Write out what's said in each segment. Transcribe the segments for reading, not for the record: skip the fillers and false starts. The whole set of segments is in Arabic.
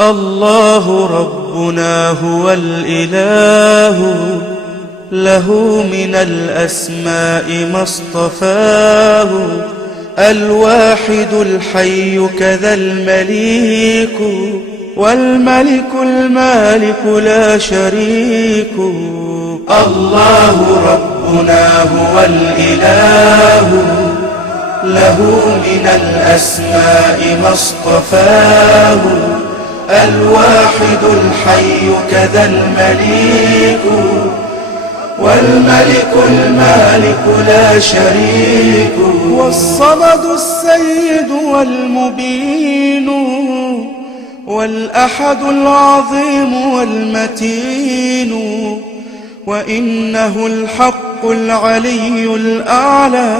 الله ربنا هو الإله، له من الأسماء ما اصطفاه. الواحد الحي كذا المليك، والملك المالك لا شريك. الله ربنا هو الإله، له من الأسماء ما اصطفاه. الواحد الحي كذا المليك، والملك المالك لا شريك. والصمد السيد والمبين، والأحد العظيم والمتين. وإنه الحق العلي الأعلى،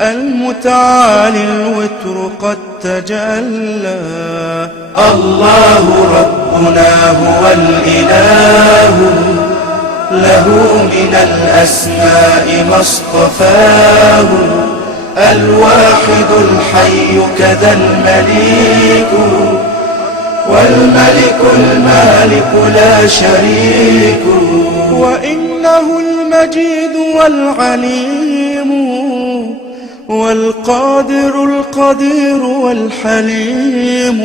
المتعالي الوتر قد تجلى. الله ربنا هو الإله، له من الأسماء ما اصطفاه. الواحد الحي كذا المليك، والملك المالك لا شريك. وإنه المجيد والعليم، والقادر القدير والحليم.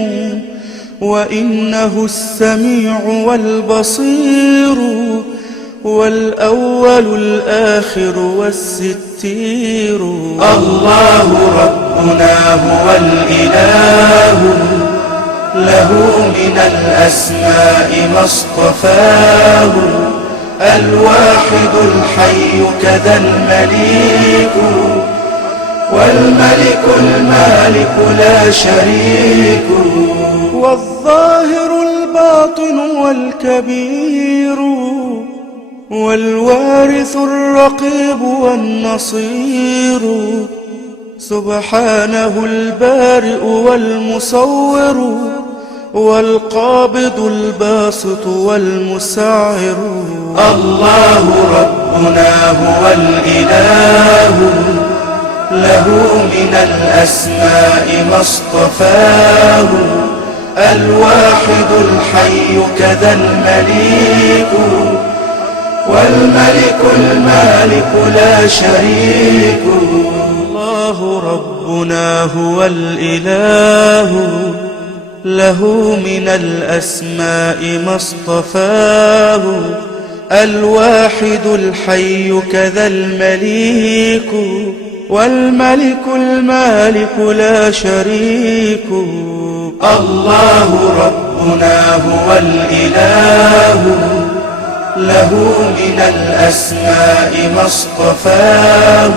وإنه السميع والبصير، والأول الآخر والستير. الله ربنا هو الإله، له من الأسماء ما اصطفاه. الواحد الحي كذا المليك، والملك المالك لا شريك. والظاهر الباطن والكبير، والوارث الرقيب والنصير. سبحانه البارئ والمصور، والقابض الباسط والمسعر. الله ربنا هو الإله، له من الأسماء ما اصطفاه. الواحد الحي كذا المليك، والملك المالك لا شريك. الله ربنا هو الإله، له من الأسماء ما اصطفاه. الواحد الحي كذا المليك، والملك المالك لا شريك. الله ربنا هو الإله، له من الأسماء ما اصطفاه.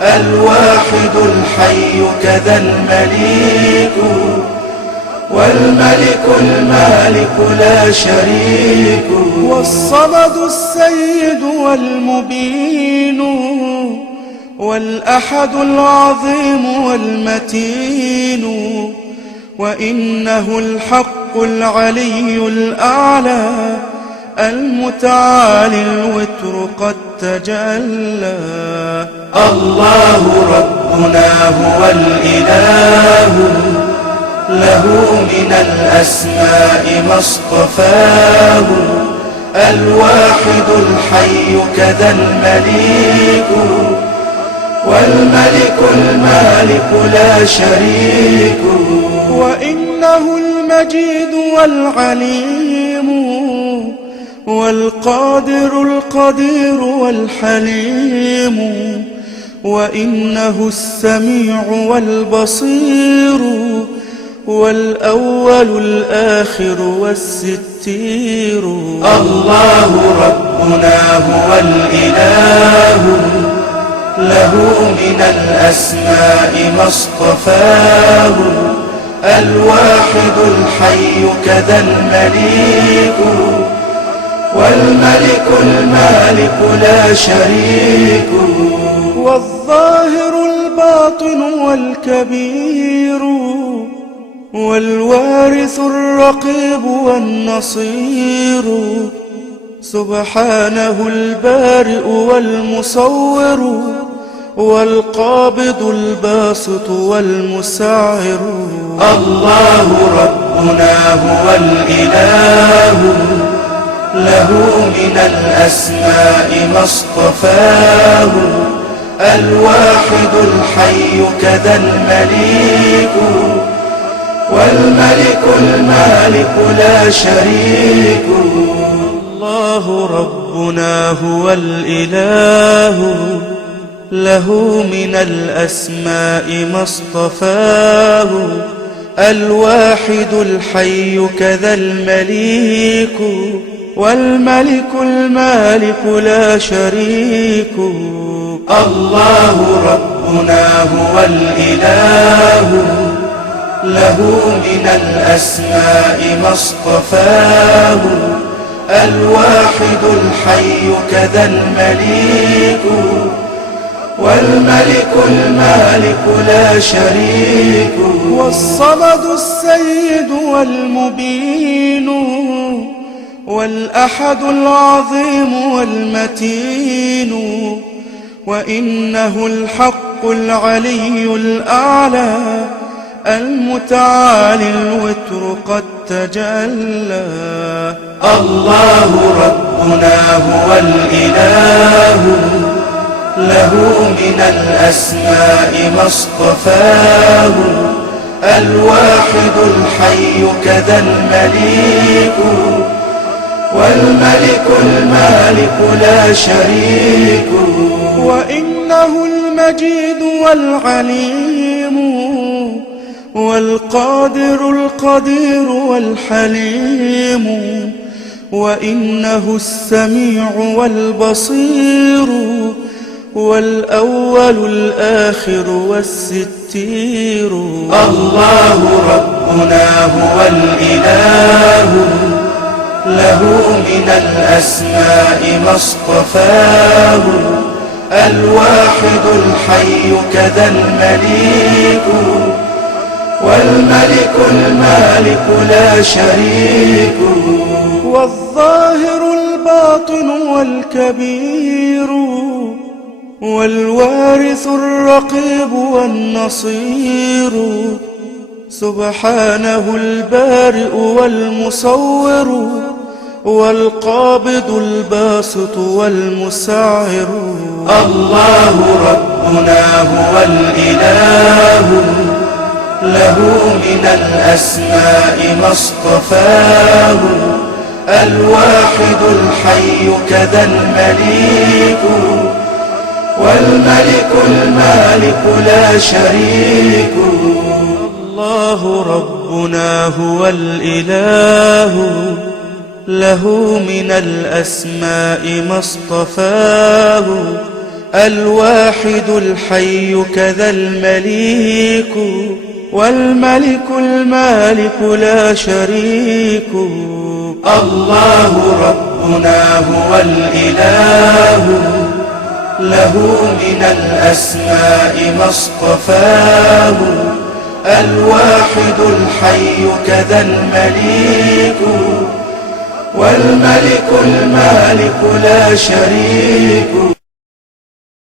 الواحد الحي كذا المليك، والملك المالك لا شريك. والصمد السيد والمبين، والأحد العظيم والمتين. وإنه الحق العلي الأعلى، المتعالي الوتر قد تجلى. الله ربنا هو الإله، له من الأسماء ما اصطفاه. الواحد الحي كذا المليك، والملك المالك لا شريك. وإنه المجيد والعليم، والقادر القدير والحليم. وإنه السميع والبصير، والأول الآخر والستير. الله ربنا هو الإله، له من الأسماء ما اصطفاه. الواحد الحي كذا المليك، والملك المالك لا شريك. والظاهر الباطن والكبير، والوارث الرقيب والنصير. سبحانه البارئ والمصور، والقابض الباسط والمسعر. الله ربنا هو الإله، له من الأسماء ما اصطفاه، الواحد الحي كذا المليك، والملك المالك لا شريك. الله ربنا هو الإله، له من الأسماء ما اصطفاه، الواحد الحي كذا المليك، والملك المالك لا شريك. الله ربنا هو الإله، له من الأسماء ما اصطفاه، الواحد الحي كذا المليك، والملك المالك لا شريك. والصمد السيد والمبين، والأحد العظيم والمتين، وإنه الحق العلي الأعلى، المتعالي الوتر قد تجلى. الله ربنا هو الإله، له من الأسماء ما اصطفاه، الواحد الحي كذا المليك، والملك المالك لا شريك. وإنه المجيد والعليم، والقادر القدير والحليم، وإنه السميع والبصير، والأول الآخر والستير. الله ربنا هو الإله، له من الأسماء ما اصطفاه، الواحد الحي كذا المليك، والملك المالك لا شريك. والظاهر الباطن والكبير، والوارث الرقيب والنصير، سبحانه البارئ والمصور، والقابض الباسط والمسعر. الله ربنا هو الإله، له من الأسماء ما اصطفاه، الواحد الحي كذا المليك، والملك المالك لا شريك. الله ربنا هو الإله، له من الأسماء ما اصطفاه، الواحد الحي كذا المليك، والملك المالك لا شريك. الله ربنا هو الإله، له من الأسماء ما اصطفاه، الواحد الحي كذا المليك، والملك المالك لا شريك.